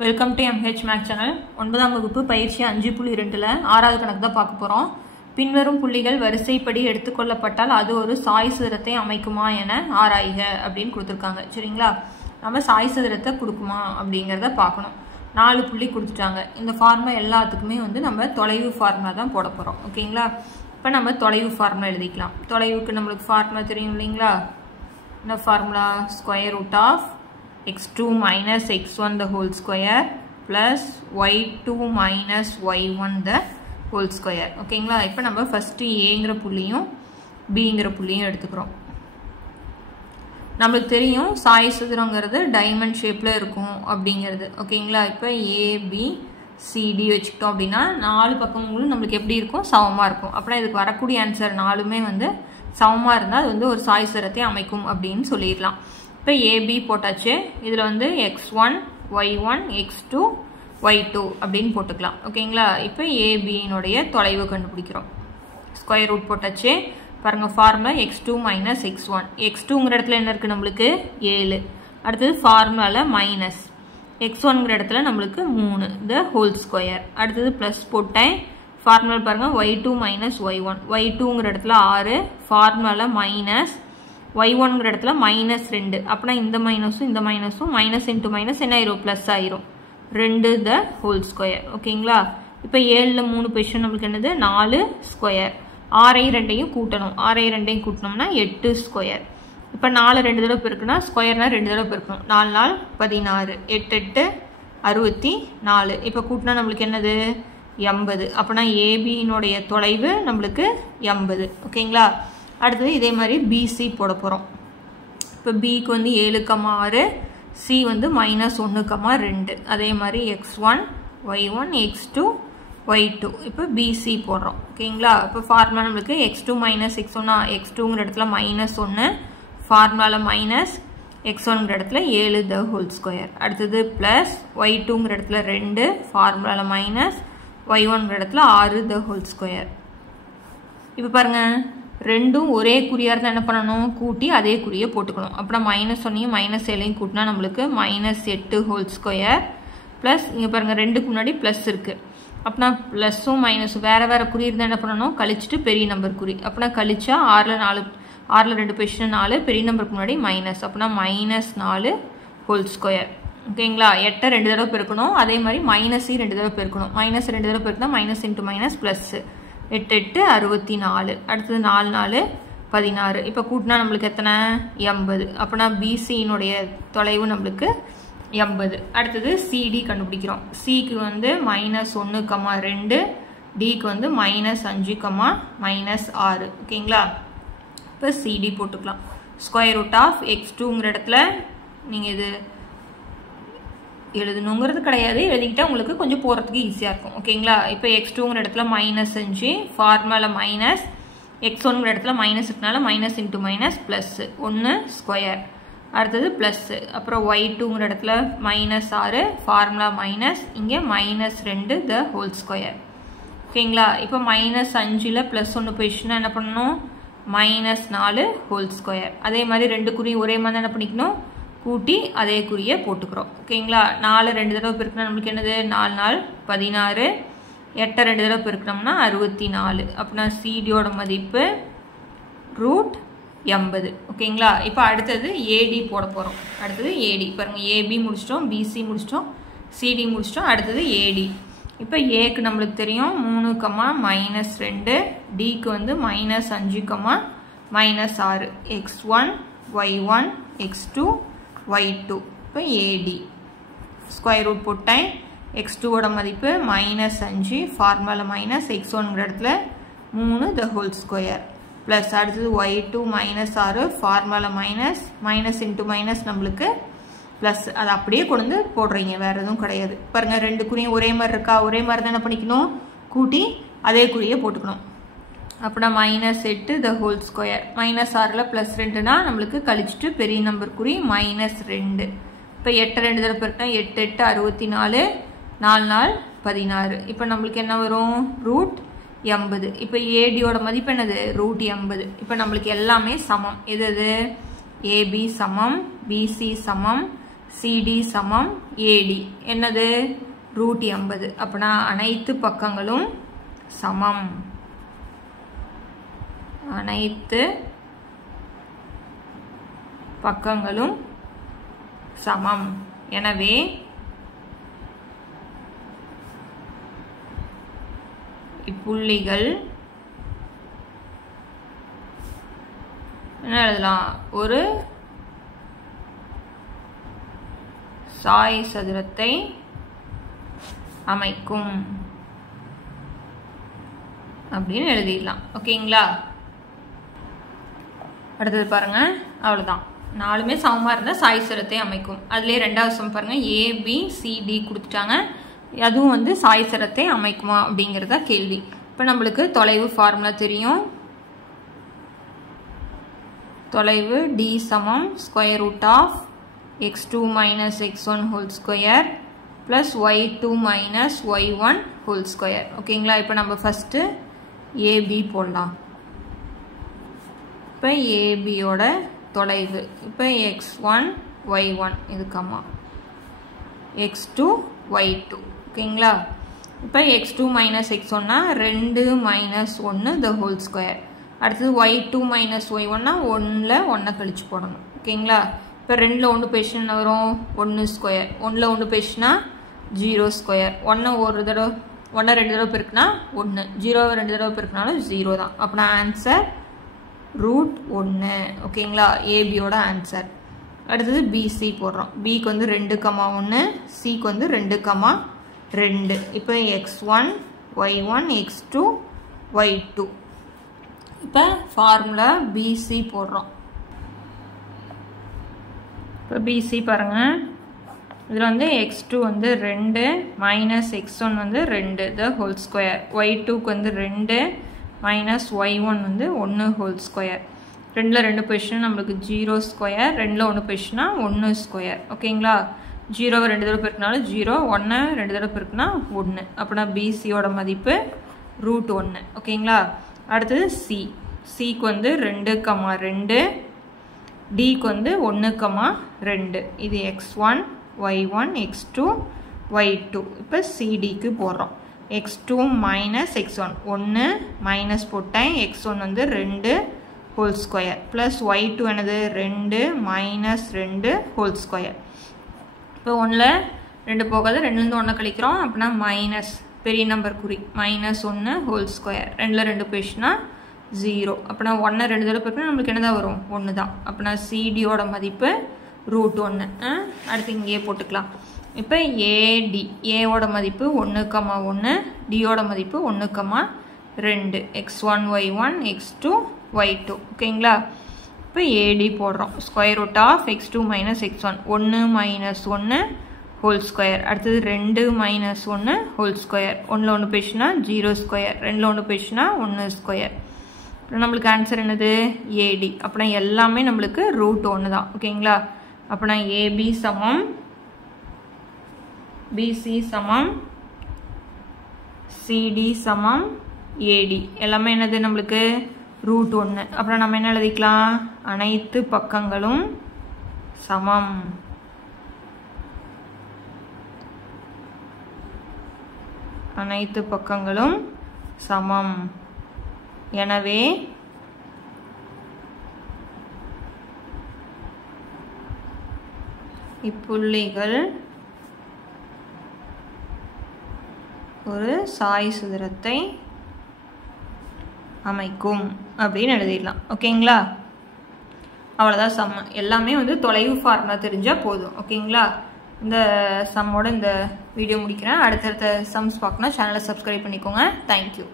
Welcome to MH maths channel. 9ஆம் வகுப்பு பயிற்சி 5.2ல 6வது கணக்கு தான் பார்க்க போகிறோம். பின்வரும் புள்ளிகள் வரிசைப்படி எடுத்துக்கொள்ளப்பட்டால் அது ஒரு சாய் சதுரத்தை அமைக்குமா என ஆராய்க அப்படின்னு கொடுத்துருக்காங்க. சரிங்களா, நம்ம சாய் சதுரத்தை கொடுக்குமா அப்படிங்கிறத பார்க்கணும். 4 புள்ளி கொடுத்துட்டாங்க. இந்த ஃபார்முலா எல்லாத்துக்குமே நம்ம தொலைவு ஃபார்முலா தான் போட போகிறோம். ஓகேங்களா, இப்போ நம்ம தொலைவு ஃபார்முலா எழுதிக்கலாம். தொலைவுக்கு நம்மளுக்கு ஃபார்முலா தெரியும் இல்லைங்களா? என்ன formula? Square root of x2 minus x1 the whole square plus y2 minus y1 the whole square. ஓகேங்களா, இப்போ நம்ம ஃபர்ஸ்ட் ஏங்கிற புள்ளியும் பிங்கிற புள்ளியும் எடுத்துக்கிறோம். நம்மளுக்கு தெரியும் சாய் சதுரங்கிறது டைமண்ட் ஷேப்ல இருக்கும் அப்படிங்கிறது. ஓகேங்களா, இப்போ ABCD வச்சுக்கிட்டோம் அப்படின்னா 4 பக்கங்களும் நம்மளுக்கு எப்படி இருக்கும்? சமமாக இருக்கும். அப்புறம் இதுக்கு வரக்கூடிய ஆன்சர் 4மே சமமாக இருந்தால் அது ஒரு சாய் சதுரத்தை அமைக்கும் அப்படின்னு சொல்லிடலாம். இப்போ AB போட்டாச்சு. இதில் x1 y1 x2 y2 அப்படின்னு போட்டுக்கலாம். ஓகேங்களா, இப்போ ABயினுடைய தொலைவு கண்டுபிடிக்கிறோம். ஸ்கொயர் ரூட் போட்டாச்சு. பாருங்க ஃபார்முலா x2 மைனஸ் x1. x2ங்கிற இடத்துல என்ன இருக்குது? நம்மளுக்கு 7. அடுத்தது ஃபார்முலாவில் மைனஸ் x1ங்கிற இடத்துல நம்மளுக்கு 3 the whole square. அடுத்தது ப்ளஸ் போட்டேன். ஃபார்முலா பாருங்க y2 மைனஸ் y1. y2ங்கிற இடத்துல 6. ஃபார்முலாவில் மைனஸ் y1ங்கிற இடத்துல மைனஸ் 2. அப்படின்னா இந்த மைனஸும் மைனஸ் இன்ட்டு மைனஸ் என்ன ஆயிரும்? ப்ளஸ் ஆயிரும். 2 த ஹோல் ஸ்கொயர். ஓகேங்களா, இப்போ 7ல் 3 பொசிஷன் நம்மளுக்கு என்னது? 4 ஸ்கொயர். 6ஐயும் 2ஐயும் கூட்டணும். 6ஐயும் 2ஐயும் கூட்டணும்னா 8 ஸ்கொயர். இப்போ 4 2 தடவை பெருக்குனா ஸ்கொயர்னா 2 தடவை பெருக்கணும். 4 4 16. 8 8 64. இப்போ கூட்டினா நம்மளுக்கு என்னது? 80. அப்படின்னா ஏபியினுடைய தொலைவு நம்மளுக்கு 80. ஓகேங்களா, அடுத்தது இதே மாதிரி BC போட போகிறோம். இப்போ பிக்கு 7,6, சி மைனஸ் 1,2. அதே மாதிரி x1 y1 x2 y2. இப்போ BC போடுறோம். ஓகேங்களா, இப்போ ஃபார்முலா நம்மளுக்கு x2 மைனஸ் x1 x2ங்கிற இடத்துல மைனஸ் 1, ஃபார்முலாவில் மைனஸ் x1ங்கிற இடத்துல 7 த ஹோல் ஸ்கொயர். அடுத்தது ப்ளஸ் y2ங்கிற இடத்துல 2, ஃபார்முலாவில் மைனஸ் y1ங்கிற இடத்துல 6 த ஹோல் ஸ்கொயர். இப்போ பாருங்க, ரெண்டும் ஒரே குறியாக இருந்தால் என்ன பண்ணணும்? கூட்டி அதே குறியை போட்டுக்கணும். அப்புறம் மைனஸ் 1ஐயும் மைனஸ் 7ஐயும் கூட்டினா நம்மளுக்கு மைனஸ் 8 ஹோல் ஸ்கொயர். ப்ளஸ் இங்கே பாருங்கள், 2க்கு முன்னாடி ப்ளஸ் இருக்குது. அப்படின்னா ப்ளஸ்ஸும் மைனஸும் வேறு குறி இருந்தால் என்ன பண்ணணும்? கழிச்சிட்டு பெரிய நம்பர் குறி. அப்படின்னா கழிச்சா 6ல் 2 பொசிஷன் 4, பெரிய நம்பருக்கு முன்னாடி மைனஸ். அப்படின்னா மைனஸ் 4 ஹோல் ஸ்கொயர். ஓகேங்களா, 8 2 தடவை பெருக்கணும். அதே மாதிரி மைனஸையும் 2 தடவை பெருக்கணும். மைனஸ் 2 தடவை பெருக்கினா மைனஸ் இன்ட்டு மைனஸ் ப்ளஸ்ஸு. 8 8 64. அடுத்தது 4 4 16. இப்போ கூட்டினா நம்மளுக்கு எத்தனை? 80. அப்படின்னா BCயினுடைய தொலைவு நம்மளுக்கு 80. அடுத்தது CD கண்டுபிடிக்கிறோம். சிக்கு மைனஸ் 1,2, டிக்கு மைனஸ் 5, மைனஸ் 6. ஓகேங்களா, இப்போ CD போட்டுக்கலாம். ஸ்கொயர் ரூட் ஆஃப் x2ங்கிற இடத்துல நீங்கள் இது எழுதணுங்கிறது கிடையாது, எழுதிக்கிட்டா உங்களுக்கு கொஞ்சம் போகிறதுக்கு ஈஸியாக இருக்கும். ஓகேங்களா, இப்போ x2ங்கிற இடத்துல மைனஸ் 5, ஃபார்முலாவில் மைனஸ் x1ங்கிற இடத்துல மைனஸ் இருக்கனால minus into minus plus 1 square. அடுத்தது ப்ளஸ்ஸு. அப்புறம் y2ங்கிற இடத்துல மைனஸ் 6, ஃபார்முலா மைனஸ், இங்கே மைனஸ் 2 த ஹோல் ஸ்கொயர். ஓகேங்களா, இப்போ மைனஸ் 5ல் ப்ளஸ் 1 பொசிஷனாக என்ன பண்ணணும்? Minus 4 whole square. அதே மாதிரி 2 குறியும் ஒரே மாதிரி என்ன பண்ணிக்கணும்? கூட்டி அதே குறியை போட்டுக்கிறோம். ஓகேங்களா, 4 2 தடவை பெருக்கினா நம்மளுக்கு என்னது? 4 4 16. 8 2 தடவை பெருக்கினோம்னா 64. அப்படின்னா சிடியோட மதிப்பு ரூட் 80. ஓகேங்களா, இப்போ அடுத்தது AD போட போகிறோம். அடுத்தது AD பாருங்கள், AB முடிச்சிட்டோம், BC முடிச்சிட்டோம், CD முடிச்சிட்டோம். அடுத்தது AD. இப்போ ஏக்கு நம்மளுக்கு தெரியும் 3, மைனஸ் 2, டிக்கு minus 5, minus 6. x1 y1 x2 y2. இப்போ AD ஸ்கொயர் ரூட் போட்டேன். x2ஓட மதிப்பு மைனஸ் 5, ஃபார்முலா மைனஸ் x1ங்கிற இடத்துல 3 த ஹோல் ஸ்கொயர். ப்ளஸ் அடுத்தது y2 minus 6, formula minus, minus into minus நம்மளுக்கு ப்ளஸ். அது அப்படியே கொண்டு போடுறீங்க, வேறு எதுவும் கிடையாது. பாருங்கள், 2 குறியும் ஒரே மாதிரி இருக்கா? ஒரே மாதிரி தான் என்ன பண்ணிக்கணும்? கூட்டி அதே குறியை போட்டுக்கணும். அப்படின்னா minus 8 the whole square. Minus 6ல் ப்ளஸ் 2னா நம்மளுக்கு கழிச்சிட்டு பெரிய நம்பர் குறி மைனஸ் 2. இப்போ 8 2 தடவை பெருக்கினா 8 8 64, 4 4 16. இப்போ நம்மளுக்கு என்ன வரும்? ரூட் 80. இப்போ ஏடியோட மதிப்பு என்னது? ரூட் 80. இப்போ நம்மளுக்கு எல்லாமே சமம். எது? AB சமம், BC சமம், CD சமம் AD என்னது √80 அப்பனா அனைத்து பக்கங்களும் சமம் அனைத்து பக்கங்களும் சமம் எனவே இப்புள்ளிகள் என்ன எழுதலாம் ஒரு சாய் சதுரத்தை அமைக்கும் அப்படின்னு எழுதிடலாம் ஓகேங்களா அடுத்தது பாருங்க அவ்வளவுதான் நாலுமே சமமா இருந்தா சாய் சதுரத்தை அமைக்கும் அதுலயே ரெண்டாவது சம் பாருங்க ABCD கொடுத்துட்டாங்க அதுவும் வந்து சாய் சதுரத்தை அமைக்குமா அப்படிங்கறத கேள்வி இப்போ நம்மளுக்கு தொலைவு ஃபார்முலா தெரியும் தொலைவு D சமம் square root of x2 minus x1 whole square plus y2 minus y1 whole square ஓகேங்களா இப்போ நம்ம ஃபர்ஸ்ட் AB போடலாம் இப்போ AB ஓட தொலைவு இப்போ x1 y1 இது கமா x2 y2 ஓகேங்களா இப்போ x2 minus x1 னா 2 minus 1 the whole square அடுத்து y2 minus y1 னா 1 ல 1 கழிச்சு போடணும் ஓகேங்களா இப்போ 2 ல 1 பேசினா என்ன வரும் 1 ஸ்கொயர் 1 ல 1 பேசினா 0 ஸ்கொயர் 1 ஒரு தடவை 1 ரெண்டு தடவை பெருக்குனா 1 0 ரெண்டு தடவை பெருக்குனாலும் 0 தான் அப்பனா ஆன்சர் √1 ஓகேங்களா AB யோட ஆன்சர் அடுத்து BC போடுறோம் B க்கு வந்து 2,1 C க்கு வந்து 2,2 இப்போ x1 y1 x2 y2 இப்போ ஃபார்முலா BC போடுறோம் இப்போ BC பாருங்க இதில் வந்து x2 வந்து 2 மைனஸ் x1 வந்து 2 the whole square y2க்கு வந்து 2 மைனஸ் y1 வந்து 1 whole square 2ல 2 போயிடுச்சுன்னா நம்மளுக்கு 0 ஸ்கொயர் 2ல 1 போயிடுச்சுன்னா 1 ஸ்கொயர் ஓகேங்களா 0 ரெண்டு தடவை பெருக்கினாலும் 0 1 ரெண்டு தடவை பெருக்குனா 1 அப்படின்னா BCயோட மதிப்பு √1 ஓகேங்களா அடுத்தது Cக்கு வந்து 2,2 Dக்கு வந்து 1,2 இது x1 y1 x2 y2 இப்போ CDக்கு போடுறோம் x2 minus x1 1 மைனஸ் போட்டேன் x1 வந்து 2 whole square plus y2 என்னது 2 minus 2 whole square இப்போ 1ல 2 போகாது 2லேருந்து 1 கழிக்கிறோம் அப்படின்னா மைனஸ் பெரிய நம்பர் குறி மைனஸ் 1 whole square 2ல 2 போயிடுச்சுன்னா 0 அப்படின்னா 1 ரெண்டு தடவை பெருக்கினா நம்மளுக்கு என்னதான் வரும் 1 தான் அப்படின்னா CDயோட மதிப்பு √1 அடுத்து இங்கேயே போட்டுக்கலாம் இப்போ AD Aவோட மதிப்பு 1,1 Dயோட மதிப்பு 1,2 x1 y1 x2 y2 ஓகேங்களா இப்போ AD போடுறோம் square root of x2 minus x1 1 minus 1 whole square அடுத்தது 2 மைனஸ் 1 ஹோல் ஸ்கொயர் 1ல 1 போயிடுச்சுன்னா 0 ஸ்கொயர் 2ல 1 போயிடுச்சுன்னா 1 ஸ்கொயர் நம்மளுக்கு ஆன்சர் என்னது AD அப்படின்னா எல்லாமே நம்மளுக்கு √1 தான் ஓகேங்களா அப்படின்னா AB சமம் BC சமம் CD சமம் AD எல்லாமே என்னது நம்மளுக்கு √1 அப்புறம் நம்ம என்ன எழுதிக்கலாம் அனைத்து பக்கங்களும் சமம் அனைத்து பக்கங்களும் சமம் எனவே இப்புள்ளிகள் ஒரு சாய் சதுரத்தை அமைக்கும் அப்படின்னு எழுதிடலாம் ஓகேங்களா அவ்வளோதான் சம் எல்லாமே வந்து தொலைவு ஃபார்முலா தெரிஞ்சால் போதும் ஓகேங்களா இந்த சம்மோட இந்த வீடியோ முடிக்கிறேன் அடுத்தடுத்த சம்ஸ் பார்க்கணும் சேனலை சப்ஸ்கிரைப் பண்ணிக்கோங்க தேங்க்யூ